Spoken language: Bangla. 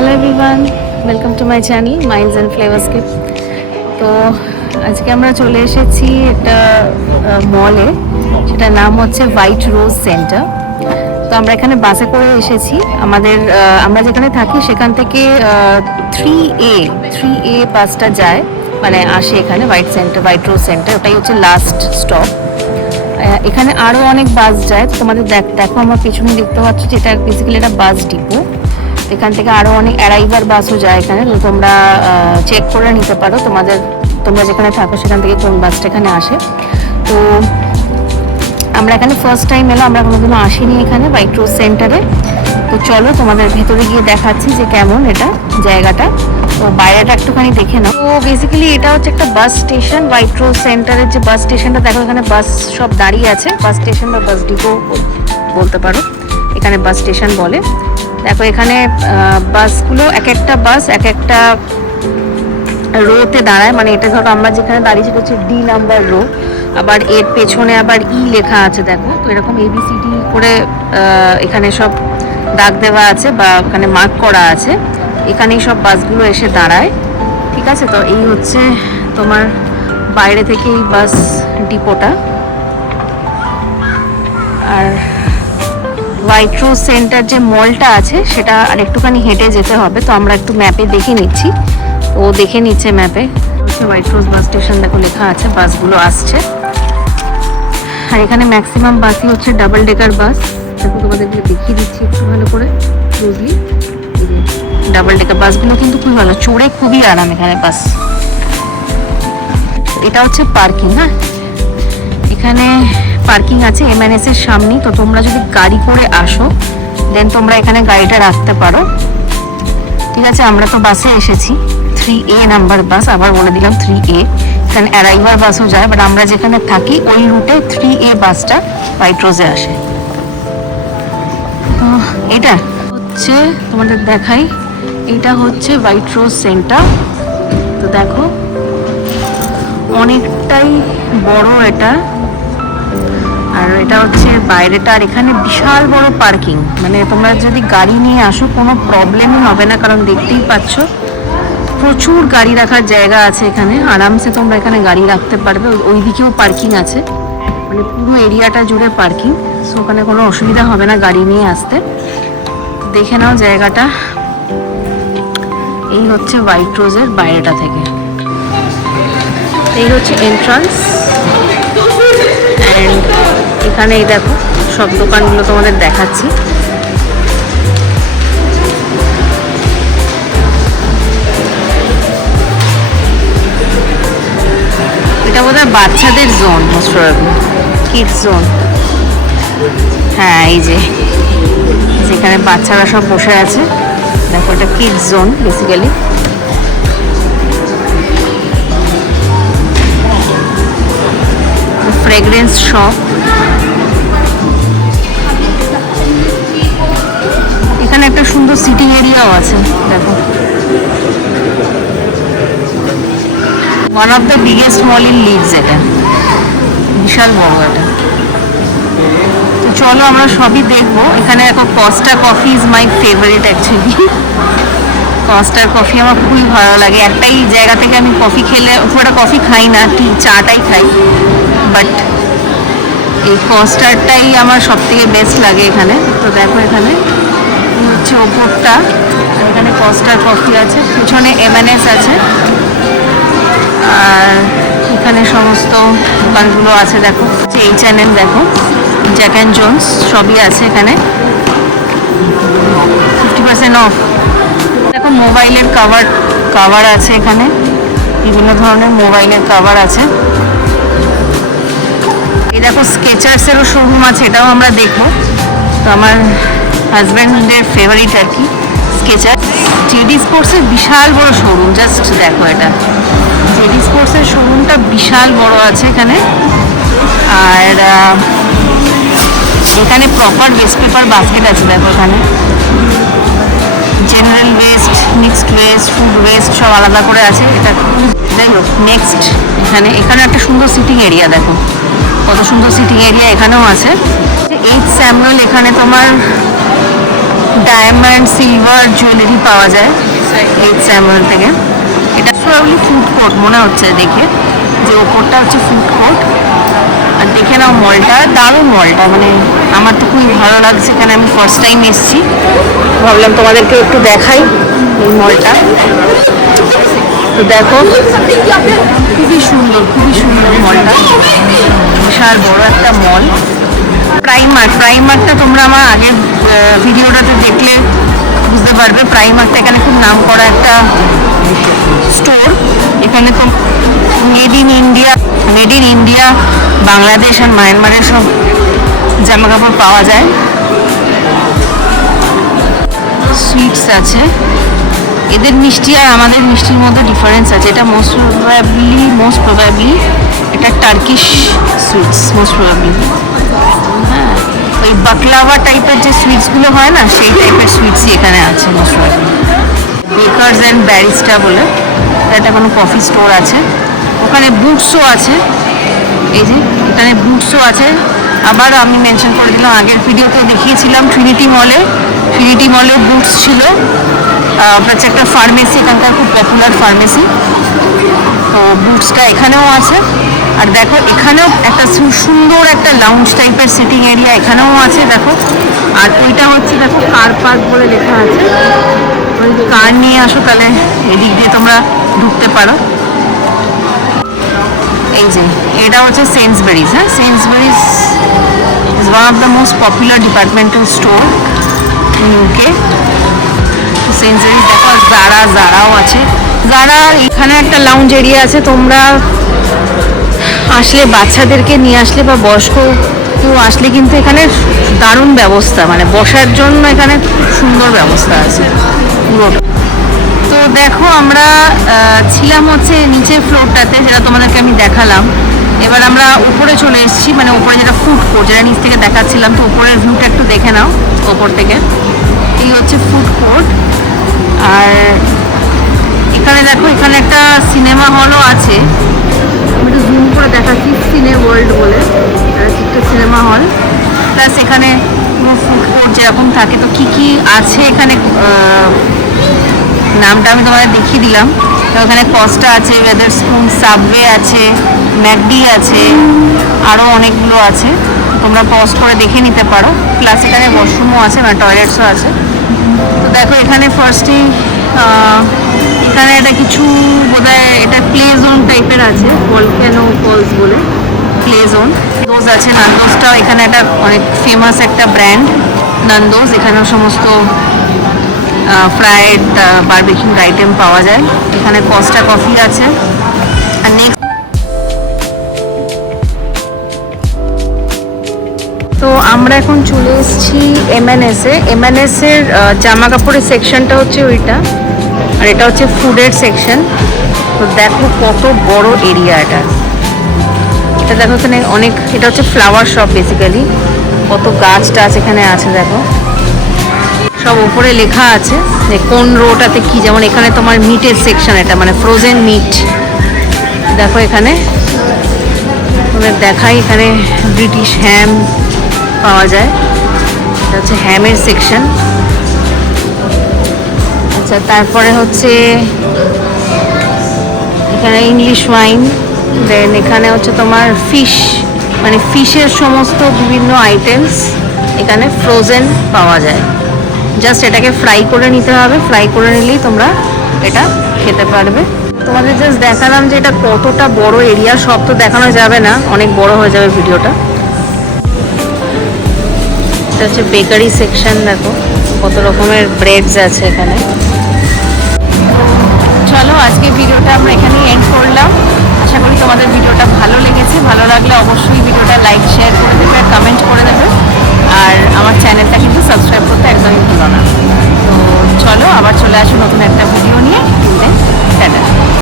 Hello everyone, welcome to my channel Minds and Flavourscape. তো আজকে আমরা চলে এসেছি একটা মলে, সেটার নাম হচ্ছে হোয়াইট রোজ সেন্টার। তো আমরা এখানে বাসে করে এসেছি। আমরা যেখানে থাকি সেখান থেকে 3A বাসটা যায়, মানে আসে এখানে হোয়াইট রোজ সেন্টার, ওটাই হচ্ছে লাস্ট স্টপ। এখানে আরও অনেক বাস যায়, তোমাদের দেখো আমার পেছনে দেখতে পাচ্ছ যে এটা বেসিক্যালি একটা বাস ডিপো। এখান থেকে আরও অনেক অ্যারাইভার বাসও যায় এখানে, তো তোমরা চেক করে নিতে পারো তোমরা যেখানে থাকো সেখান থেকে কোন বাসটা এখানে আসে। তো আমরা এখানে ফার্স্ট টাইম এলাম, আমরা কোনোদিনও আসিনি এখানে হোয়াইট রোজ সেন্টারে। তো চলো তোমাদের ভেতরে গিয়ে দেখাচ্ছি যে কেমন এটা জায়গাটা। তো বাইরেটা একটুখানি দেখে নাও। তো বেসিক্যালি এটা হচ্ছে একটা বাস স্টেশন। হোয়াইট রোজ সেন্টারের যে বাস স্টেশনটা দেখো, এখানে বাস সব দাঁড়িয়ে আছে। বাস স্টেশন বা বাস ডিপো বলতে পারো, এখানে বাস স্টেশন বলে। দেখো এখানে বাসগুলো এক একটা বাস এক একটা রোতে দাঁড়ায়, মানে এটা ধরো আমরা যেখানে দাঁড়িয়েছি হচ্ছে ডি নাম্বার রো, আবার এর পেছনে আবার ই লেখা আছে দেখো। তো এরকম ABCD করে এখানে সব দাগ দেওয়া আছে বা এখানে মার্ক করা আছে, এখানেই সব বাসগুলো এসে দাঁড়ায়। ঠিক আছে, তো এই হচ্ছে তোমার বাইরে থেকে এই বাস ডিপোটা। আর হোয়াইট রোজ সেন্টার যে মলটা আছে সেটা আর একটুখানি হেঁটে যেতে হবে, তো আমরা একটু ম্যাপে দেখে নিচ্ছি। ও দেখে নিচ্ছে ম্যাপে, হোয়াইট রোজ বাস স্টেশন দেখো লেখা আছে, বাসগুলো আসছে। আর এখানে ম্যাক্সিমাম বাসই হচ্ছে ডাবল ডেকার বাস। দেখো তোমাদেরকে দেখিয়ে দিচ্ছি একটু ভালো করে ক্লোজলি। ডাবল ডেকার বাসগুলো কিন্তু খুবই ভালো, চড়ে খুবই আরাম এখানে বাস। এটা হচ্ছে পার্কিং। হ্যাঁ, এখানে পার্কিং আছে MNS এর সামনেই। তো তোমরা যদি গাড়ি করে আসো দেন তোমরা এখানে গাড়িটা রাখতে পারো। ঠিক আছে, আমরা তো বাসে এসেছি 3A নাম্বার বাস, আবার বলে দিলাম 3A। এখানে অ্যারাইভার বাসও যায়, বাট আমরা যেখানে থাকি ওই রুটে 3A বাসটা হোয়াইট রোজে আসে। তো এটা হচ্ছে তোমাদের দেখাই, এটা হচ্ছে হোয়াইট রোজ সেন্টার। তো দেখো অনেকটাই বড় এটা, আর এটা হচ্ছে বাইরেটা। আর এখানে বিশাল বড় পার্কিং, মানে তোমরা যদি গাড়ি নিয়ে আসো কোনো প্রবলেমই হবে না, কারণ দেখতেই পাচ্ছ প্রচুর গাড়ি রাখার জায়গা আছে এখানে। আরামসে তোমরা এখানে গাড়ি রাখতে পারবে। ওই দিকেও পার্কিং আছে, মানে পুরো এরিয়াটা জুড়ে পার্কিং। সো ওখানে কোনো অসুবিধা হবে না গাড়ি নিয়ে আসতে। দেখে নাও জায়গাটা। এই হচ্ছে হোয়াইট রোজের বাইরেটা থেকে, এই হচ্ছে এন্ট্রান্স। অ্যান্ড এখানে এই দেখো সব দোকানগুলো তোমাদের দেখাচ্ছি। এটা বোধহয় বাচ্চাদের zone, most probably kids zone. হ্যাঁ, এই যে যেখানে বাচ্চারা সব বসে আছে দেখো, এটা kids zone basically. Fragrance shop. এখানে একটা সুন্দর সিটিং এরিয়াও আছে দেখো। One of the biggest mall in Leeds, এটা বিশাল বড় এটা। তো চলো আমরা সবই দেখবো। এখানে দেখো কস্টা coffee is my favourite actually. Coaster coffee আমার খুবই ভালো লাগে। একটাই জায়গা থেকে আমি কফি খেলে, খুব একটা কফি খাই না, চাটাই খাই, বাট এই কস্টারটাই আমার সব থেকে বেস্ট লাগে এখানে। তো দেখো এখানে হচ্ছে ওপরটা, এখানে কস্টার কফি আছে, পিছনে MNS আছে, আর এখানে সমস্ত দোকানগুলো আছে দেখো। H&M দেখো, জ্যাক অ্যান্ড জোন্স সবই আছে এখানে, 50% অফ। দেখো মোবাইলের কাভার আছে এখানে, বিভিন্ন ধরনের মোবাইলের কাভার আছে। এই দেখো স্কেচার্সেরও শোরুম আছে, এটাও আমরা দেখবো। তো আমার হাজব্যান্ডের ফেভারিট আর কি স্কেচার। JD স্পোর্টসের বিশাল বড় শোরুম, জাস্ট দেখো এটা। JD স্পোর্টসের শোরুমটা বিশাল বড় আছে এখানে। আর এখানে প্রপার ওয়েস্ট পেপার বাস্কেট আছে দেখো। এখানে general West, mixed West, food waste সব আলাদা করে আছে। এটা যাই হোক, নেক্সট এখানে একটা সুন্দর সিটিং এরিয়া দেখো, কত সুন্দর সিটিং এরিয়া এখানেও আছে। H. স্যামুয়েল এখানে তোমার ডায়মন্ড সিলভার জুয়েলারি পাওয়া যায় এই স্যামল থেকে। এটা প্রবাবলি ফুড কোর্ট মনে হচ্ছে দেখে, যে ওপরটা হচ্ছে ফুড কোর্ট। আর দেখে নাও মলটা, দারুণ মলটা, মানে আমার তো খুবই ভালো লাগছে। এখানে আমি ফার্স্ট টাইম এসেছি, ভাবলাম তোমাদেরকে একটু দেখাই এই মলটা। তো দেখো খুবই সুন্দর মলটা, বিশাল বড় একটা মল। প্রাইমার্কটা তোমরা আমার আগের ভিডিওটাতে দেখলে বুঝতে পারবে। প্রাইমার্কটা এখানে খুব নাম করা একটা স্টোর। এখানে তো মেড ইন ইন্ডিয়া বাংলাদেশ আর মায়ানমারের সব জামা কাপড় পাওয়া যায়। সুইটস আছে, এদের মিষ্টি আর আমাদের মিষ্টির মধ্যে ডিফারেন্স আছে। এটা মোস্ট প্রবাবলি এটা টার্কিশ সুইটস, মোস্ট প্রবাবলি। হ্যাঁ, ওই বাকলাভা টাইপের যে সুইটসগুলো হয় না, সেই টাইপের সুইটসই এখানে আছে most probably. Bakers and barista বলে এটা কোনো কফি স্টোর আছে। ওখানে বুটসও আছে, এই যে এখানে বুটসও আছে। আবার আমি মেনশন করে দিলাম, আগের ভিডিওতে দেখিয়েছিলাম ট্রিনিটি মলে বুটস ছিল। ওটা হচ্ছে একটা ফার্মেসি, এখানকার খুব পপুলার ফার্মেসি। তো বুটসটা এখানেও আছে। আর দেখো এখানেও একটা সুন্দর একটা লাউঞ্জ টাইপের সিটিং এরিয়া এখানেও আছে দেখো। আর ওইটা হচ্ছে দেখো কার পার্ক বলে লেখা আছে। ওই কার নিয়ে আসো তাহলে এদিক দিয়ে তোমরা ঢুকতে পারো। এই যে এটা হচ্ছে সেন্সবেরিজ। হ্যাঁ, Sainsbury's is one of the most popular departmental store in UK. Sainsbury's দেখো, জারাও আছে। জারা এখানে একটা লাউঞ্জ এরিয়া আছে, তোমরা আসলে বাচ্চাদেরকে নিয়ে আসলে বা বয়স্ক কেউ আসলে কিন্তু এখানে দারুণ ব্যবস্থা, মানে বসার জন্য এখানে সুন্দর ব্যবস্থা আছে পুরোটা। তো দেখো আমরা ছিলাম হচ্ছে নিচের ফ্লোরটাতে, যেটা তোমাদেরকে আমি দেখালাম। এবার আমরা উপরে চলে এসেছি, মানে উপরে যেটা ফুড কোর্ট, যেটা নিচ থেকে দেখাচ্ছিলাম। তো উপরের ভিউটা একটু দেখে নাও ওপর থেকে। এই হচ্ছে ফুড কোর্ট। আর এখানে দেখো, এখানে একটা সিনেমা হলও আছে। আমি একটু জুম করে দেখাচ্ছি, সিনে ওয়ার্ল্ড বলে একটা সিনেমা হল। প্লাস এখানে পুরো ফুড কোর্ট যেরকম থাকে। তো কি আছে এখানে নামটা আমি তোমাদের দেখিয়ে দিলাম। তো এখানে কস্টা আছে, ওয়েদারস্পুন, সাবওয়ে আছে, ম্যাকডি আছে, আরও অনেকগুলো আছে। তোমরা পজ করে দেখে নিতে পারো। প্লাস এখানে ওয়াশরুমও আছে, মানে টয়লেটসও আছে। তো দেখো এখানে ফার্স্টেই এখানে একটা কিছু বোধহয় এটা প্লে জোন টাইপের আছে, ভলক্যানো ফলস বলে প্লে জোন। নান্দোজ আছে, নান্দোজটাও এখানে একটা অনেক ফেমাস একটা ব্র্যান্ড নান্দোজ। এখানেও সমস্ত ফ্রাইড বারবিকিউ আইটেম পাওয়া যায়। এখানে কস্টা কফি আছে। আর নেক্সট তো আমরা এখন চলে এসেছি এমএনএসে। এমএনএসের জামা কাপড়ের সেকশনটা হচ্ছে ওইটা, আর এটা হচ্ছে ফুডের সেকশন। তো দেখো কত বড় এরিয়া এটা। এটা দেখো এখানে অনেক, এটা হচ্ছে ফ্লাওয়ার শপ বেসিক্যালি। কত গাছ টাছ এখানে আছে দেখো, সব উপরে লেখা আছে যে কোন রোটাতে কি। যেমন এখানে তোমার মিটের সেকশন, এটা মানে ফ্রোজেন মিট। দেখো এখানে তোমাদের দেখাই, এখানে ব্রিটিশ হ্যাম পাওয়া যায়। এটা হচ্ছে হ্যামের সেকশন। আচ্ছা, তারপরে হচ্ছে এখানে ইংলিশ ওয়াইন। দেন এখানে হচ্ছে তোমার ফিশ, মানে ফিশের সমস্ত বিভিন্ন আইটেমস এখানে ফ্রোজেন পাওয়া যায়। জাস্ট এটাকে ফ্রাই করে নিতে হবে, ফ্রাই করে নিলেই তোমরা এটা খেতে পারবে। তোমাদের জাস্ট দেখালাম যে এটা কতটা বড় এরিয়া। সব তো দেখানো যাবে না, অনেক বড় হয়ে যাবে ভিডিওটা। এটা হচ্ছে বেকারি সেকশন। দেখো কত রকমের ব্রেডস আছে এখানে। চলো আজকে ভিডিওটা আমরা এখানেই এন্ড করলাম। আশা করি তোমাদের ভিডিওটা ভালো লেগেছে। ভালো লাগলে অবশ্যই ভিডিওটা লাইক শেয়ার করে দেবে আর কমেন্ট করে দেবে। আর আমার চ্যানেলটা কিন্তু সাবস্ক্রাইব করতে একদমই ভুলো না। তো চলো আবার চলে আসো নতুন একটা ভিডিও নিয়ে। টাটা।